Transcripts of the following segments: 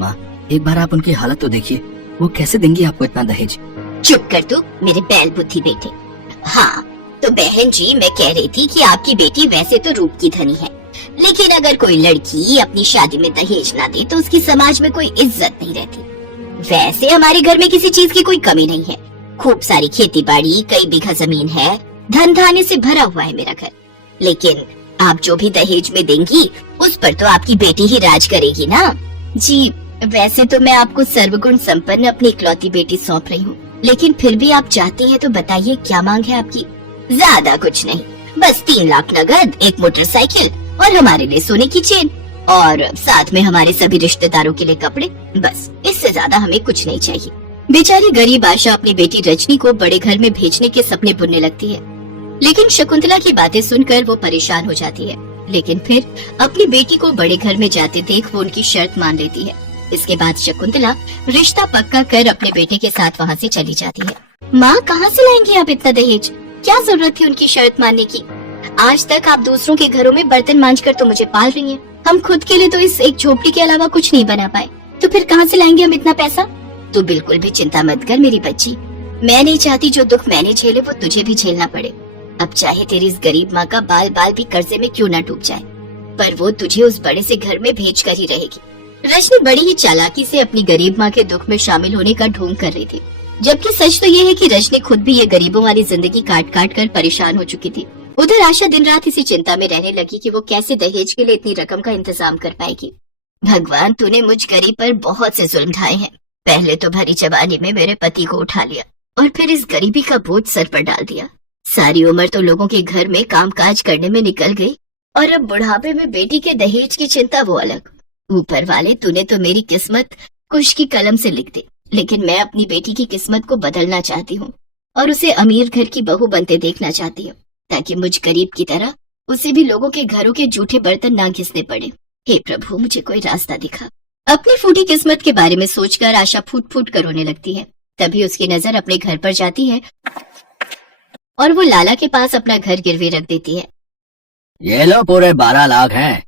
माँ, एक बार आप उनकी हालत तो देखिए, वो कैसे देंगी आपको इतना दहेज। चुप कर तू मेरे बैल बुद्धि बेटे। हाँ तो बहन जी, मैं कह रही थी कि आपकी बेटी वैसे तो रूप की धनी है, लेकिन अगर कोई लड़की अपनी शादी में दहेज ना दे तो उसकी समाज में कोई इज्जत नहीं रहती। वैसे हमारे घर में किसी चीज की कोई कमी नहीं है, खूब सारी खेती बाड़ी, कई बीघा जमीन है, धन धान्य से भरा हुआ है मेरा घर। लेकिन आप जो भी दहेज में देंगी उस पर तो आपकी बेटी ही राज करेगी ना। जी वैसे तो मैं आपको सर्वगुण संपन्न अपनी इकलौती बेटी सौंप रही हूँ, लेकिन फिर भी आप चाहती हैं तो बताइए क्या मांग है आपकी। ज्यादा कुछ नहीं, बस 3 लाख नगद, एक मोटरसाइकिल और हमारे लिए सोने की चेन, और साथ में हमारे सभी रिश्तेदारों के लिए कपड़े। बस इससे ज्यादा हमें कुछ नहीं चाहिए। बेचारी गरीब आशा अपनी बेटी रजनी को बड़े घर में भेजने के सपने बुनने लगती है, लेकिन शकुंतला की बातें सुनकर वो परेशान हो जाती है। लेकिन फिर अपनी बेटी को बड़े घर में जाते देख वो उनकी शर्त मान लेती है। इसके बाद शकुंतला रिश्ता पक्का कर अपने बेटे के साथ वहाँ से चली जाती है। माँ, कहाँ से लाएंगी आप इतना दहेज? क्या जरूरत थी उनकी शर्त मानने की? आज तक आप दूसरों के घरों में बर्तन मांझकर तो मुझे पाल रही हैं। हम खुद के लिए तो इस एक झोपड़ी के अलावा कुछ नहीं बना पाए, तो फिर कहाँ से लाएंगे हम इतना पैसा? तू बिल्कुल भी चिंता मत कर मेरी बच्ची, मैं नहीं चाहती जो दुख मैंने झेले वो तुझे भी झेलना पड़े। अब चाहे तेरी इस गरीब माँ का बाल बाल भी कर्जे में क्यों न डूब जाए, पर वो तुझे उस बड़े से घर में भेज कर ही रहेगी। रजनी बड़ी ही चालाकी से अपनी गरीब माँ के दुख में शामिल होने का ढोंग कर रही थी, जबकि सच तो ये है कि रजनी खुद भी ये गरीबों वाली जिंदगी काट काट कर परेशान हो चुकी थी। उधर आशा दिन रात इसी चिंता में रहने लगी कि वो कैसे दहेज के लिए इतनी रकम का इंतजाम कर पाएगी। भगवान, तूने मुझ गरीब पर बहुत से जुल्म ढाए हैं। पहले तो भरी जवानी में मेरे पति को उठा लिया और फिर इस गरीबी का बोझ सर पर डाल दिया। सारी उम्र तो लोगों के घर में कामकाज करने में निकल गई और अब बुढ़ापे में बेटी के दहेज की चिंता वो अलग। ऊपर वाले, तूने तो मेरी किस्मत कुश की कलम से लिख दी, लेकिन मैं अपनी बेटी की किस्मत को बदलना चाहती हूँ और उसे अमीर घर की बहू बनते देखना चाहती हूँ, ताकि मुझ गरीब की तरह उसे भी लोगों के घरों के जूठे बर्तन ना घिसने पड़े। हे प्रभु, मुझे कोई रास्ता दिखा। अपनी फूटी किस्मत के बारे में सोचकर आशा फूट फूट कर रोने लगती है। तभी उसकी नजर अपने घर पर जाती है और वो लाला के पास अपना घर गिरवी रख देती है। ये लो पूरे 12 लाख हैं,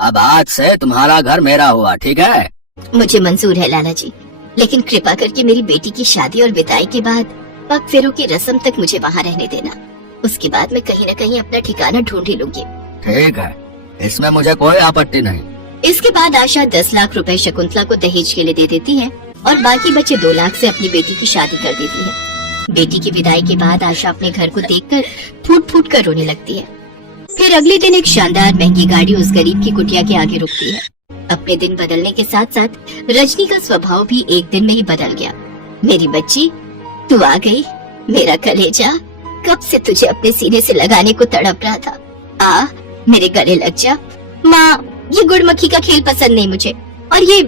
अब आज से तुम्हारा घर मेरा हुआ, ठीक है? मुझे मंजूर है लाला जी, लेकिन कृपा करके मेरी बेटी की शादी और विदाई के बाद पग फेरों की रस्म तक मुझे वहाँ रहने देना। उसके बाद मैं कहीं न कहीं अपना ठिकाना ढूंढ ही लूंगी। ठीक है, इसमें मुझे कोई आपत्ति नहीं। इसके बाद आशा 10 लाख रुपए शकुंतला को दहेज के लिए दे देती है और बाकी बचे 2 लाख से अपनी बेटी की शादी कर देती है। बेटी की विदाई के बाद आशा अपने घर को देखकर फूट फूट कर रोने लगती है। फिर अगले दिन एक शानदार महंगी गाड़ी उस गरीब की कुटिया के आगे रुकती है। अपने दिन बदलने के साथ साथ रजनी का स्वभाव भी एक दिन में ही बदल गया। मेरी बच्ची, तू आ गई। मेरा कलेजा कब से तुझे अपने सीने से लगाने को तड़प रहा था। आ मेरे गले लग जा। माँ, ये गुड़ मक्खी का खेल पसंद नहीं मुझे, और ये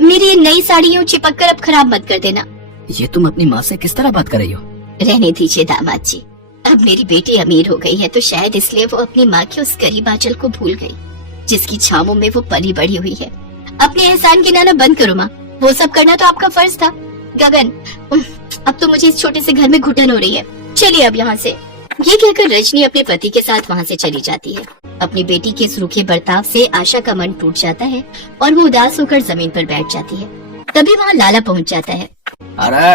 मेरी ये नई साड़ियों चिपक कर अब खराब मत कर देना। ये तुम अपनी माँ से किस तरह बात कर रही हो? रहने दीजिए दामाद जी, अब मेरी बेटी अमीर हो गई है तो शायद इसलिए वो अपनी माँ की उस गरीब आंचल को भूल गई, जिसकी छावों में वो पली बड़ी हुई है। अपने एहसान गिनाना बंद करो माँ, वो सब करना तो आपका फर्ज था। गगन, अब तो मुझे इस छोटे से घर में घुटन हो रही है, चलिए अब यहाँ से। ये कहकर रजनी अपने पति के साथ वहाँ से चली जाती है। अपनी बेटी के इस रूखे बर्ताव से आशा का मन टूट जाता है और वो उदास होकर जमीन पर बैठ जाती है। तभी वहाँ लाला पहुँच जाता है। अरे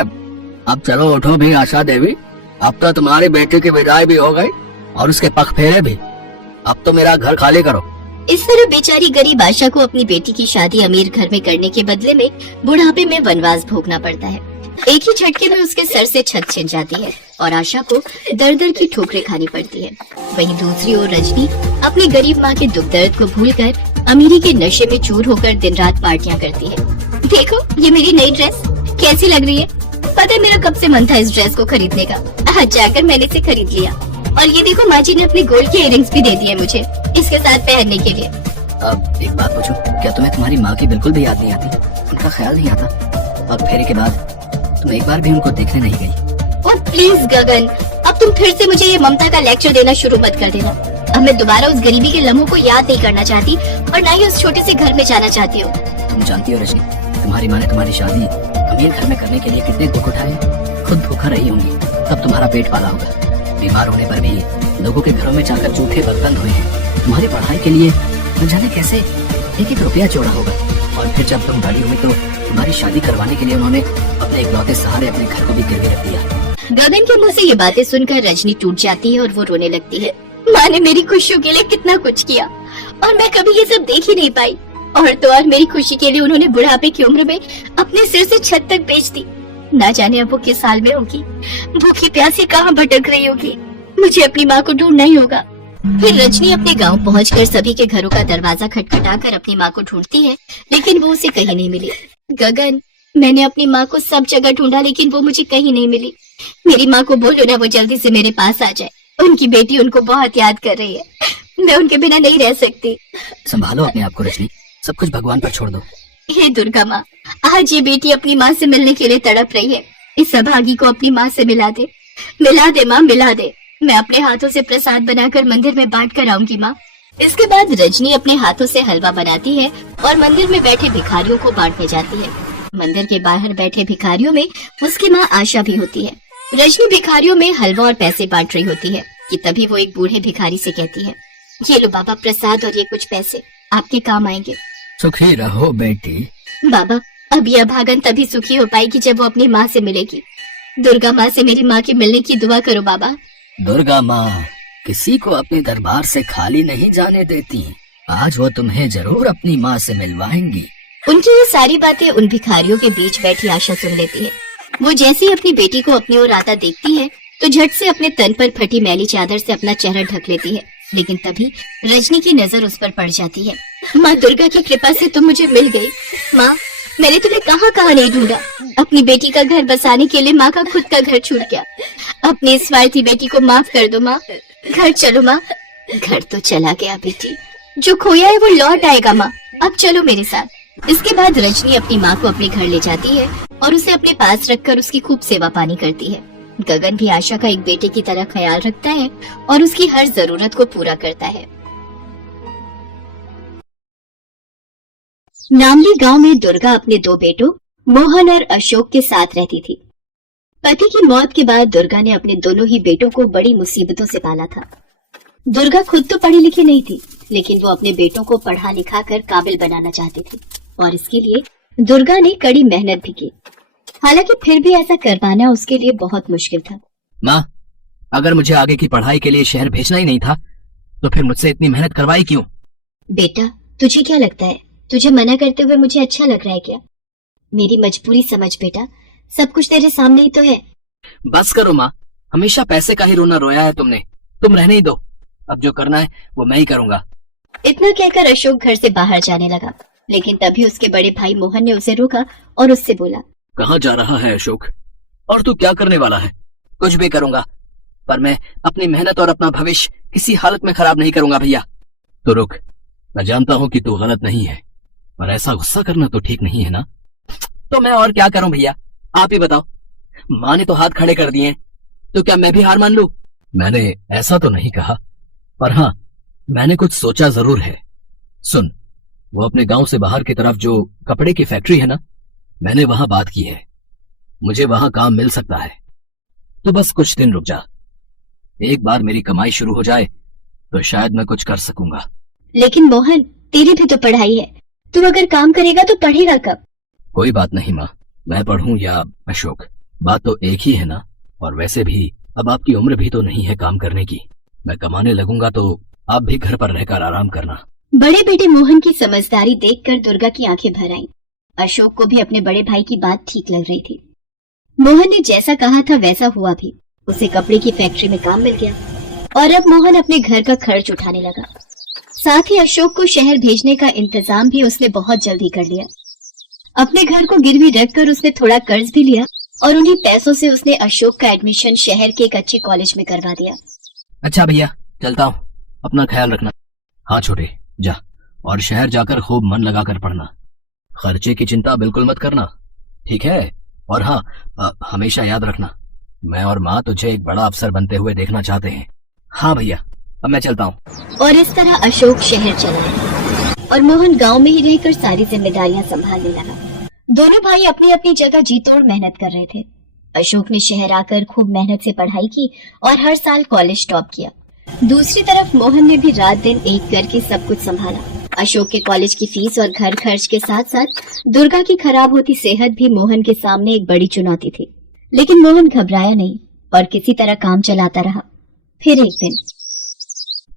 अब चलो उठो भी आशा देवी, अब तो तुम्हारी बेटी की विदाई भी हो गई और उसके पग फेरे भी। अब तो मेरा घर खाली करो। इस तरह बेचारी गरीब आशा को अपनी बेटी की शादी अमीर घर में करने के बदले में बुढ़ापे में वनवास भोगना पड़ता है। एक ही झटके में उसके सर से छत छिन जाती है और आशा को दर दर की ठोकरें खानी पड़ती है। वहीं दूसरी ओर रजनी अपनी गरीब माँ के दुख दर्द को भूलकर अमीरी के नशे में चूर होकर दिन रात पार्टियां करती है। देखो ये मेरी नई ड्रेस कैसी लग रही है? पता है मेरा कब से मन था इस ड्रेस को खरीदने का, आज जाकर मैंने इसे खरीद लिया। और ये देखो माँ जी ने अपने गोल्ड के इयररिंग्स भी दे दिए मुझे इसके साथ पहनने के लिए। अब एक बात पूछूं, क्या तुम्हें तुम्हारी माँ की बिल्कुल भी याद नहीं आती? उनका ख्याल नहीं आता? पग फेरे के बाद तुम एक बार भी उनको देखने नहीं गई? ओह प्लीज गगन, अब तुम फिर से मुझे ये ममता का लेक्चर देना शुरू मत कर देना। अब मैं दोबारा उस गरीबी के लम्हों को याद नहीं करना चाहती और ना ही उस छोटे से घर में जाना चाहती हूँ। तुम जानती हो रजनी, तुम्हारी माँ ने तुम्हारी शादी अमीर घर में करने के लिए कितने दुख उठाए। खुद भूखा रही होंगी, तब तुम्हारा पेट पाला होगा। बीमार होने पर भी लोगों के घरों में जाकर जूठे बर्तन धोए हैं। तुम्हारी पढ़ाई के लिए न जाने कैसे एक एक रुपया जोड़ा होगा और फिर जब तुम बड़ी हुई तो तुम्हारी शादी करवाने के लिए उन्होंने अपने इकलौते सहारे अपने घर को भी गिरवी रख दिया। गगन के मुंह से ये बातें सुनकर रजनी टूट जाती है और वो रोने लगती है। माँ ने मेरी खुशियों के लिए कितना कुछ किया और मैं कभी ये सब देख ही नहीं पाई, और तो और मेरी खुशी के लिए उन्होंने बुढ़ापे की उम्र में अपने सिर से छत तक बेच दी। ना जाने अब वो किस हाल में होगी, भूखी प्यासी कहाँ भटक रही होगी। मुझे अपनी माँ को ढूंढना ही होगा। फिर रजनी अपने गांव पहुंचकर सभी के घरों का दरवाजा खटखटाकर अपनी माँ को ढूंढती है, लेकिन वो उसे कहीं नहीं मिली। गगन, मैंने अपनी माँ को सब जगह ढूंढा लेकिन वो मुझे कहीं नहीं मिली। मेरी माँ को बोलो ना वो जल्दी से मेरे पास आ जाए। उनकी बेटी उनको बहुत याद कर रही है, मैं उनके बिना नहीं रह सकती। संभालो अपने आप को रजनी, सब कुछ भगवान पर छोड़ दो। हे दुर्गा माँ, आज ये बेटी अपनी माँ से मिलने के लिए तड़प रही है। इस अभागी को अपनी माँ से मिला दे माँ, मिला दे। मैं अपने हाथों से प्रसाद बनाकर मंदिर में बांट कर आऊंगी माँ। इसके बाद रजनी अपने हाथों से हलवा बनाती है और मंदिर में बैठे भिखारियों को बांटने जाती है। मंदिर के बाहर बैठे भिखारियों में उसकी माँ आशा भी होती है। रजनी भिखारियों में हलवा और पैसे बांट रही होती है कि तभी वो एक बूढ़े भिखारी से कहती है, ये लो बाबा प्रसाद और ये कुछ पैसे, आपके काम आएंगे। सुखी रहो बेटी। बाबा, अब यह अभागन तभी सुखी हो पाएगी जब वो अपनी माँ से मिलेगी। दुर्गा माँ से मेरी माँ के मिलने की दुआ करो बाबा। दुर्गा माँ किसी को अपने दरबार से खाली नहीं जाने देती। आज वो तुम्हें जरूर अपनी माँ से मिलवाएंगी। उनकी ये सारी बातें उन भिखारियों के बीच बैठी आशा सुन लेती है। वो जैसे ही अपनी बेटी को अपनी ओर आता देखती है तो झट से अपने तन पर फटी मैली चादर से अपना चेहरा ढक लेती है, लेकिन तभी रजनी की नजर उस पर पड़ जाती है। माँ दुर्गा की कृपा से तुम मुझे मिल गई। माँ, मैंने तुम्हें कहाँ कहाँ नहीं ढूंढा। अपनी बेटी का घर बसाने के लिए माँ का खुद का घर छूट गया। अपनी स्वार्थी बेटी को माफ कर दो माँ। घर चलो माँ। घर तो चला गया बेटी, जो खोया है वो लौट आएगा माँ। अब चलो मेरे साथ। इसके बाद रजनी अपनी माँ को अपने घर ले जाती है और उसे अपने पास रखकर उसकी खूब सेवा पानी करती है। गगन भी आशा का एक बेटे की तरह ख्याल रखता है और उसकी हर जरूरत को पूरा करता है। नामली गांव में दुर्गा अपने दो बेटों मोहन और अशोक के साथ रहती थी। पति की मौत के बाद दुर्गा ने अपने दोनों ही बेटों को बड़ी मुसीबतों से पाला था। दुर्गा खुद तो पढ़ी लिखी नहीं थी, लेकिन वो अपने बेटों को पढ़ा लिखा कर काबिल बनाना चाहती थी और इसके लिए दुर्गा ने कड़ी मेहनत भी की। हालांकि फिर भी ऐसा करवाना उसके लिए बहुत मुश्किल था। माँ, अगर मुझे आगे की पढ़ाई के लिए शहर भेजना ही नहीं था तो फिर मुझसे इतनी मेहनत करवाई क्यों? बेटा, तुझे क्या लगता है, तुझे मना करते हुए मुझे अच्छा लग रहा है क्या? मेरी मजबूरी समझ बेटा, सब कुछ तेरे सामने ही तो है। बस करो माँ, हमेशा पैसे का ही रोना रोया है तुमने। तुम रहने ही दो, अब जो करना है वो मैं ही करूँगा। इतना कहकर अशोक घर से बाहर जाने लगा, लेकिन तभी उसके बड़े भाई मोहन ने उसे रोका और उससे बोला, कहाँ जा रहा है अशोक? और तू क्या करने वाला है? कुछ भी करूंगा, पर मैं अपनी मेहनत और अपना भविष्य किसी हालत में खराब नहीं करूंगा भैया। तो रुक, मैं जानता हूँ कि तू गलत नहीं है, पर ऐसा गुस्सा करना तो ठीक नहीं है ना? तो मैं और क्या करूं भैया, आप ही बताओ। माँ ने तो हाथ खड़े कर दिए, तो क्या मैं भी हार मान लूं? मैंने ऐसा तो नहीं कहा, पर हाँ, मैंने कुछ सोचा जरूर है। सुन, वो अपने गांव से बाहर की तरफ जो कपड़े की फैक्ट्री है ना, मैंने वहां बात की है। मुझे वहां काम मिल सकता है, तो बस कुछ दिन रुक जा। एक बार मेरी कमाई शुरू हो जाए तो शायद मैं कुछ कर सकूंगा। लेकिन मोहन, तेरी भी तो पढ़ाई है, तू अगर काम करेगा तो पढ़ेगा कब? कोई बात नहीं माँ, मैं पढ़ूं या अशोक, बात तो एक ही है ना। और वैसे भी अब आपकी उम्र भी तो नहीं है काम करने की। मैं कमाने लगूंगा तो आप भी घर पर रहकर आराम करना। बड़े बेटे मोहन की समझदारी देखकर दुर्गा की आंखें भर आईं। अशोक को भी अपने बड़े भाई की बात ठीक लग रही थी। मोहन ने जैसा कहा था वैसा हुआ भी। उसे कपड़े की फैक्ट्री में काम मिल गया और अब मोहन अपने घर का खर्च उठाने लगा। साथ ही अशोक को शहर भेजने का इंतजाम भी उसने बहुत जल्दी कर लिया। अपने घर को गिरवी रखकर उसने थोड़ा कर्ज भी लिया और उन्हीं पैसों से उसने अशोक का एडमिशन शहर के एक अच्छे कॉलेज में करवा दिया। अच्छा भैया, चलता हूँ, अपना ख्याल रखना। हाँ छोटे, जा, और शहर जाकर खूब मन लगाकर पढ़ना। खर्चे की चिंता बिल्कुल मत करना, ठीक है? और हाँ, हमेशा याद रखना, मैं और माँ तुझे एक बड़ा अफसर बनते हुए देखना चाहते हैं। हाँ भैया, अब मैं चलता हूँ। और इस तरह अशोक शहर चला गया और मोहन गांव में ही रहकर सारी जिम्मेदारियां संभालने लगा। दोनों भाई अपनी अपनी जगह जी तोड़ मेहनत कर रहे थे। अशोक ने शहर आकर खूब मेहनत से पढ़ाई की और हर साल कॉलेज टॉप किया। दूसरी तरफ मोहन ने भी रात दिन एक करके सब कुछ संभाला। अशोक के कॉलेज की फीस और घर खर्च के साथ साथ दुर्गा की खराब होती सेहत भी मोहन के सामने एक बड़ी चुनौती थी। लेकिन मोहन घबराया नहीं और किसी तरह काम चलाता रहा। फिर एक दिन,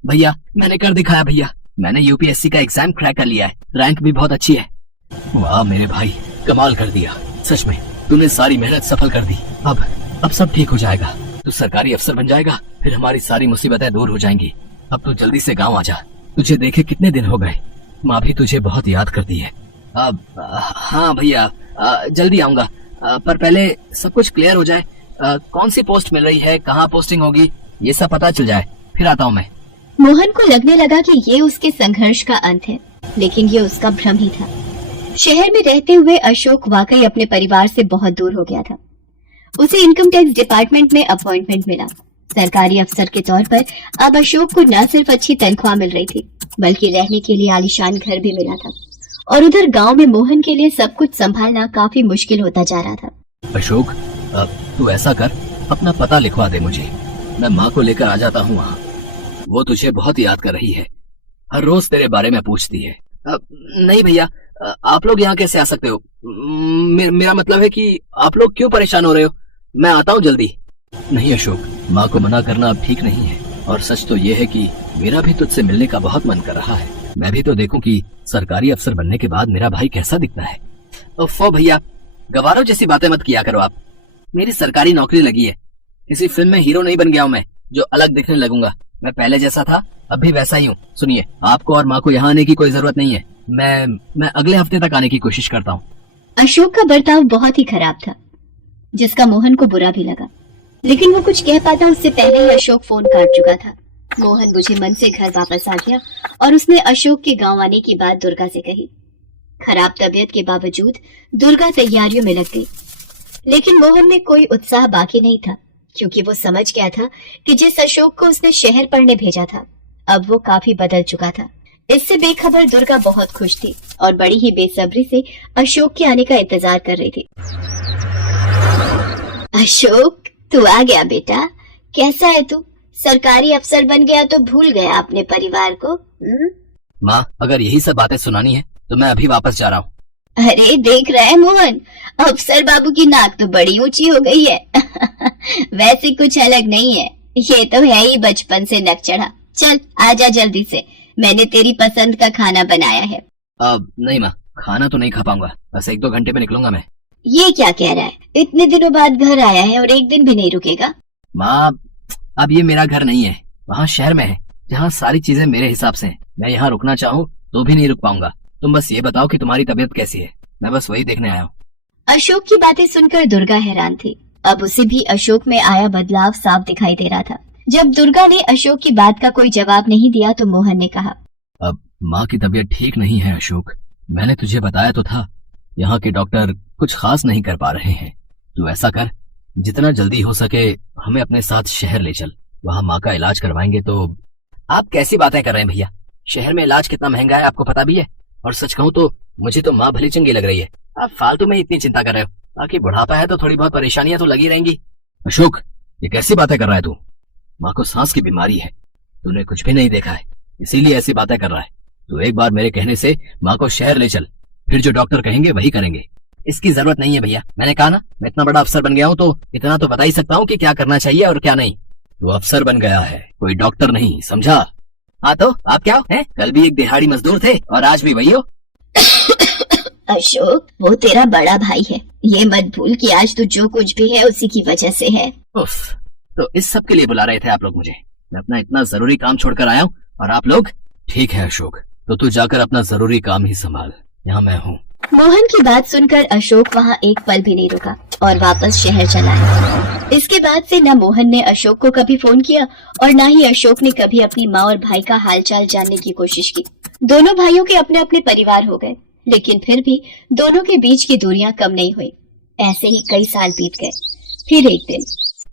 भैया मैंने कर दिखाया भैया, मैंने यूपीएससी का एग्जाम क्रैक कर लिया है, रैंक भी बहुत अच्छी है। वाह मेरे भाई, कमाल कर दिया, सच में तूने सारी मेहनत सफल कर दी। अब सब ठीक हो जाएगा, तू सरकारी अफसर बन जाएगा, फिर हमारी सारी मुसीबतें दूर हो जाएंगी। अब तू जल्दी से गाँव आ जा, तुझे देखे कितने दिन हो गए, माँ भी तुझे बहुत याद करती है। अब हाँ भैया, जल्दी आऊंगा, पर पहले सब कुछ क्लियर हो जाए, कौन सी पोस्ट मिल रही है, कहाँ पोस्टिंग होगी, ये सब पता चल जाए, फिर आता हूँ मैं। मोहन को लगने लगा कि ये उसके संघर्ष का अंत है, लेकिन ये उसका भ्रम ही था। शहर में रहते हुए अशोक वाकई अपने परिवार से बहुत दूर हो गया था। उसे इनकम टैक्स डिपार्टमेंट में अपॉइंटमेंट मिला। सरकारी अफसर के तौर पर अब अशोक को न सिर्फ अच्छी तनख्वाह मिल रही थी, बल्कि रहने के लिए आलीशान घर भी मिला था। और उधर गांव में मोहन के लिए सब कुछ संभालना काफी मुश्किल होता जा रहा था। अशोक, अब तू ऐसा कर, अपना पता लिखवा दे मुझे, मैं माँ को लेकर आ जाता हूँ वहाँ। वो तुझे बहुत याद कर रही है, हर रोज तेरे बारे में पूछती है। नहीं भैया, आप लोग यहाँ कैसे आ सकते हो? मेरा मतलब है कि आप लोग क्यों परेशान हो रहे हो? मैं आता हूँ जल्दी। नहीं अशोक, माँ को मना करना अब ठीक नहीं है, और सच तो ये है कि मेरा भी तुझसे मिलने का बहुत मन कर रहा है। मैं भी तो देखूं कि सरकारी अफसर बनने के बाद मेरा भाई कैसा दिखता है। ओफो भैया, गवारों जैसी बातें मत किया करो आप। मेरी सरकारी नौकरी लगी है, किसी फिल्म में हीरो नहीं बन गया हूँ मैं जो अलग दिखने लगूंगा। मैं पहले जैसा था अब भी वैसा ही हूँ। सुनिए, आपको और माँ को यहाँ आने की कोई जरूरत नहीं है, मैं अगले हफ्ते तक आने की कोशिश करता हूँ। अशोक का बर्ताव बहुत ही खराब था, जिसका मोहन को बुरा भी लगा, लेकिन वो कुछ कह पाता उससे पहले ही अशोक फोन काट चुका था। मोहन बुझे मन से घर वापस आ गया और उसने अशोक के गांव आने की बात दुर्गा से कही। खराब तबीयत के बावजूद दुर्गा तैयारियों में लग गई, लेकिन मोहन में कोई उत्साह बाकी नहीं था, क्योंकि वो समझ गया था कि जिस अशोक को उसने शहर पढ़ने भेजा था अब वो काफी बदल चुका था। इससे बेखबर दुर्गा बहुत खुश थी और बड़ी ही बेसब्री से अशोक के आने का इंतजार कर रही थी। अशोक, तू आ गया बेटा, कैसा है तू? सरकारी अफसर बन गया तो भूल गया अपने परिवार को? माँ, अगर यही सब बातें सुनानी है तो मैं अभी वापस जा रहा हूँ। अरे देख रहा है मोहन, अफसर बाबू की नाक तो बड़ी ऊंची हो गई है। वैसे कुछ अलग नहीं है, ये तो है ही बचपन से नक चढ़ा। चल आजा जल्दी से, मैंने तेरी पसंद का खाना बनाया है। नहीं माँ, खाना तो नहीं खा पाऊंगा, बस 1-2 घंटे में निकलूंगा मैं। ये क्या कह रहा है? इतने दिनों बाद घर आया है और एक दिन भी नहीं रुकेगा? माँ, अब ये मेरा घर नहीं है, वहाँ शहर में है, जहाँ सारी चीजें मेरे हिसाब से हैं। मैं यहाँ रुकना चाहूँ तो भी नहीं रुक पाऊंगा। तुम बस ये बताओ कि तुम्हारी तबीयत कैसी है, मैं बस वही देखने आया हूँ। अशोक की बातें सुनकर दुर्गा हैरान थी। अब उसे भी अशोक में आया बदलाव साफ दिखाई दे रहा था। जब दुर्गा ने अशोक की बात का कोई जवाब नहीं दिया तो मोहन ने कहा, अब माँ की तबीयत ठीक नहीं है अशोक, मैंने तुझे बताया तो था, यहाँ के डॉक्टर कुछ खास नहीं कर पा रहे हैं। तू ऐसा कर, जितना जल्दी हो सके हमें अपने साथ शहर ले चल, वहाँ माँ का इलाज करवाएंगे। तो आप कैसी बातें कर रहे हैं भैया, शहर में इलाज कितना महंगा है आपको पता भी है, और सच कहूँ तो मुझे तो माँ भली चंगी लग रही है। आप फालतू में इतनी चिंता कर रहे हो, बाकी बुढ़ापा है तो थोड़ी बहुत परेशानियां तो लगी रहेंगी। अशोक, ये कैसी बातें कर रहा है तू? माँ को सांस की बीमारी है, तूने कुछ भी नहीं देखा है, इसीलिए ऐसी बातें कर रहा है। तो एक बार मेरे कहने से माँ को शहर ले चल, फिर जो डॉक्टर कहेंगे वही करेंगे। इसकी जरूरत नहीं है भैया, मैंने कहा ना, मैं इतना बड़ा अफसर बन गया हूँ तो इतना तो बता ही सकता हूँ कि क्या करना चाहिए और क्या नहीं। तो अफसर बन गया है, कोई डॉक्टर नहीं, समझा? हाँ तो आप क्या हैं? कल भी एक दिहाड़ी मजदूर थे और आज भी वही हो। अशोक, वो तेरा बड़ा भाई है, ये मत भूल कि आज तू जो कुछ भी है उसी की वजह से है। उफ, तो इस सब के लिए बुला रहे थे आप लोग मुझे? मैं अपना इतना जरूरी काम छोड़कर आया हूँ और आप लोग? ठीक है अशोक, तो तू जाकर अपना जरूरी काम ही संभाल, यहाँ मैं हूँ। मोहन की बात सुनकर अशोक वहाँ एक पल भी नहीं रुका और वापस शहर चला गया। इसके बाद से न मोहन ने अशोक को कभी फोन किया और न ही अशोक ने कभी अपनी माँ और भाई का हालचाल जानने की कोशिश की। दोनों भाइयों के अपने अपने परिवार हो गए, लेकिन फिर भी दोनों के बीच की दूरियां कम नहीं हुई। ऐसे ही कई साल बीत गए। फिर एक दिन,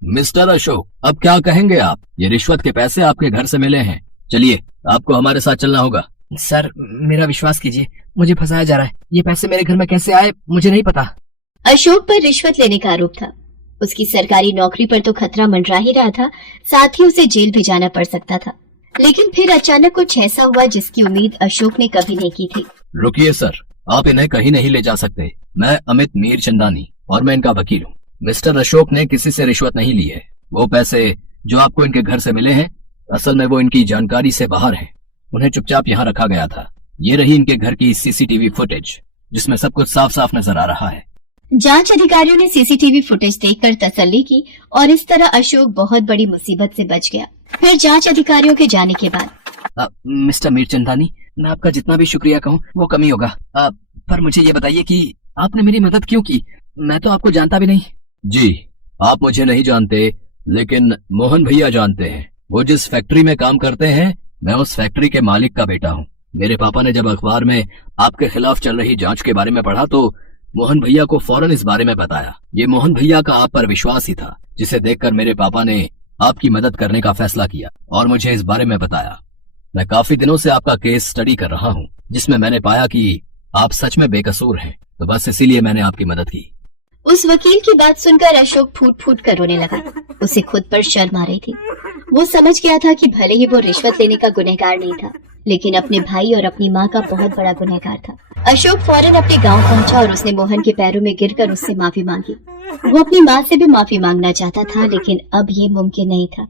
मिस्टर अशोक, अब क्या कहेंगे आप? ये रिश्वत के पैसे आपके घर से मिले हैं, चलिए आपको हमारे साथ चलना होगा। सर, मेरा विश्वास कीजिए, मुझे फंसाया जा रहा है, ये पैसे मेरे घर में कैसे आए मुझे नहीं पता। अशोक पर रिश्वत लेने का आरोप था। उसकी सरकारी नौकरी पर तो खतरा मंडरा ही रहा था, साथ ही उसे जेल भी जाना पड़ सकता था। लेकिन फिर अचानक कुछ ऐसा हुआ जिसकी उम्मीद अशोक ने कभी नहीं की थी। रुकिए सर, आप इन्हें कहीं नहीं ले जा सकते। मैं अमित मीरचंदानी और मैं इनका वकील हूँ। मिस्टर अशोक ने किसी से रिश्वत नहीं ली है। वो पैसे जो आपको इनके घर से मिले हैं, असल में वो इनकी जानकारी से बाहर हैं। उन्हें चुपचाप यहाँ रखा गया था। ये रही इनके घर की सीसीटीवी फुटेज, जिसमें सब कुछ साफ साफ नजर आ रहा है। जांच अधिकारियों ने सीसीटीवी फुटेज देखकर तसल्ली की और इस तरह अशोक बहुत बड़ी मुसीबत से बच गया। फिर जांच अधिकारियों के जाने के बाद मिस्टर मीरचंदानी, मैं आपका जितना भी शुक्रिया कहूँ वो कमी होगा। पर मुझे ये बताइए कि आपने मेरी मदद क्यों की? मैं तो आपको जानता भी नहीं। जी, आप मुझे नहीं जानते, लेकिन मोहन भैया जानते हैं। वो जिस फैक्ट्री में काम करते हैं, मैं उस फैक्ट्री के मालिक का बेटा हूँ। मेरे पापा ने जब अखबार में आपके खिलाफ चल रही जांच के बारे में पढ़ा तो मोहन भैया को फौरन इस बारे में बताया। ये मोहन भैया का आप पर विश्वास ही था, जिसे देखकर मेरे पापा ने आपकी मदद करने का फैसला किया और मुझे इस बारे में बताया। मैं काफी दिनों से आपका केस स्टडी कर रहा हूँ, जिसमें मैंने पाया कि आप सच में बेकसूर हैं, तो बस इसीलिए मैंने आपकी मदद की। उस वकील की बात सुनकर अशोक फूट फूट कर रोने लगा। उसे खुद पर शर्म आ रही थी। वो समझ गया था कि भले ही वो रिश्वत लेने का गुनहगार नहीं था, लेकिन अपने भाई और अपनी माँ का बहुत बड़ा गुनहगार था। अशोक फौरन अपने गांव पहुंचा और उसने मोहन के पैरों में गिरकर उससे माफी मांगी। वो अपनी माँ से भी माफी मांगना चाहता था, लेकिन अब ये मुमकिन नहीं था।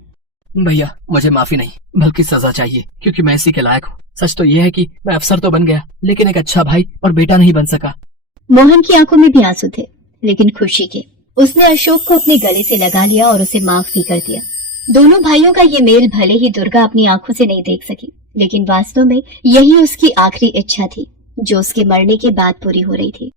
भैया, मुझे माफी नहीं बल्कि सजा चाहिए, क्योंकि मैं इसी के लायक हूँ। सच तो ये है कि मैं अफसर तो बन गया, लेकिन एक अच्छा भाई और बेटा नहीं बन सका। मोहन की आंखों में भी आंसू थे, लेकिन खुशी के। उसने अशोक को अपने गले से लगा लिया और उसे माफ भी कर दिया। दोनों भाइयों का ये मेल भले ही दुर्गा अपनी आंखों से नहीं देख सकी, लेकिन वास्तव में यही उसकी आखिरी इच्छा थी, जो उसके मरने के बाद पूरी हो रही थी।